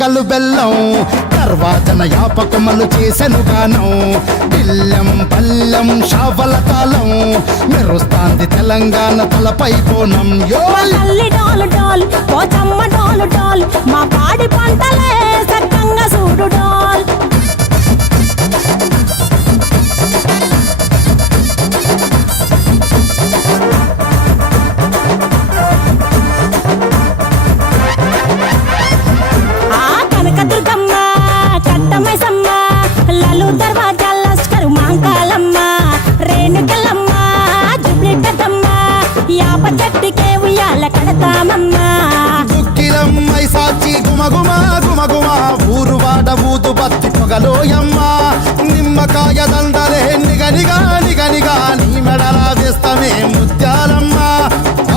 చిలుకలు బెల్లం తర్వాతన యాపకమలు చేసెను గానం దిల్లెం పల్లెం షావల తాళం మెరుస్తాంది తెలంగాణ తలపై బోనం యో తల్లి డోలు డోల్ పోచమ్మ డోలు డోల్ మా పాడి పంటలే సక్కంగా చూడు డోల్ కనకదుర్గమ్మ కట్టమైసమ్మ లలు దర్వాజా లస్కరు మాంకాలమ్మ రేణుకలమ్మ జుబ్లి పెద్దమ్మ యాప చెట్టుకే ఉయ్యాల కడతామమ్మ దుక్కిలమ్మై సాచి గుమగుమ గుమగుమ ఊరువాడ ఊదు బత్తి పొగలోయమ్మ నిమ్మకాయ దండలే నిగనిగా నిగనిగా నీ మెడలా వేస్తమే ముత్యాలమ్మ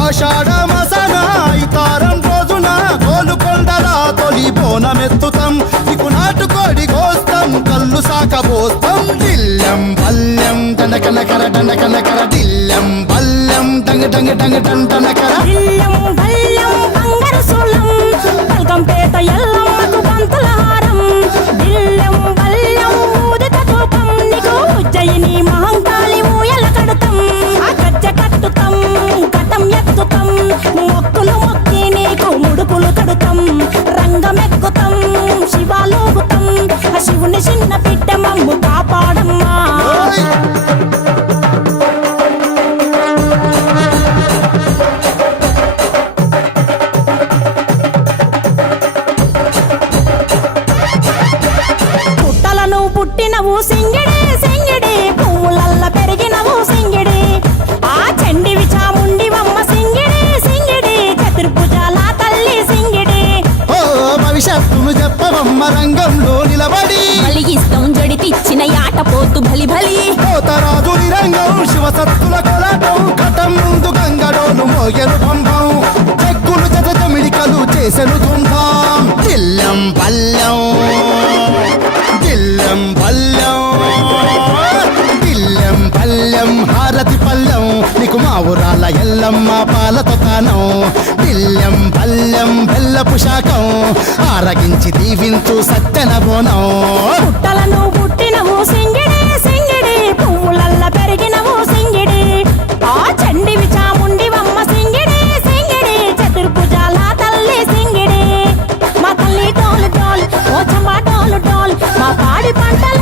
ఆషాఢ మసన ఇతారం రోజున గోలుకొండలా తొలి బోనమెత్తుతాం నీకు నాటుకోడి కోస్తాం కళ్ళు సాకబోస్తాం దిల్లెం పల్లెం దండకనకర దండకనకర దిల్లెం పల్లెం డంగ డంగ డంగ డండనకర దిల్లం బల్లం బంగారు సోళం పల్కంపేట ఎల్లమ్మకు పంతుల హారం దిల్లం బల్లం ఊదిత ధూపం నీకు ఉజ్జయిని మహంకాళి ఊయల కడతాం ఆ గజ్జ కట్టుతాం కటం ఎత్తుతాం మొక్కులు మొక్కి నీకు ముడుపులు కడుతాం రంగమెక్కుతాం శివాలోగుతాం ఆ శివుని చిన్న బిడ్డ మమ్ము కాపాడమ్మా పుట్టలను పుట్టినవు సింగిడి సింగిడి పువ్వులల్ల పెరిగినవు సింగిడి ఆ చండివి చాముండివమ్మ సింగిడి సింగిడి చతుర్భుజాల తల్లి సింగిడి ఓ భవిష్యత్తును చెప్పవమ్మ రంగంలో నిలబడి బలిగిస్తాం జడితిచ్చిన యాట పోతు బలి బలి పోతరాజు రంగం శివసత్తుల కొలటం కటం ముందు గంగడోలు మోయను పంపం చెక్కులు జమిడికలు చేసెను తుంభం దిల్లెం పల్లెం దిల్లెం పల్లెం దిల్లెం పల్లెం హారతి పల్లెం నీకు మా ఊరాల ఎల్లమ్మ పాలతో కానం దిల్లెం పల్లెం బెల్లపు శాఖం ఆరగించి దీవించు సత్యన బోనం పుట్టలను పుట్టినవు సింగిడి సింగిడి పువ్వులల్ల పెరిగినవు సింగిడి ఆ చండివి చాముండివమ్మ సింగిడి సింగిడి చతుర్భుజాల తల్లి సింగిడి మా తల్లి డోలు డోల్ ఓ చమ్మ డోలు డోల్ మా పాడి పంటల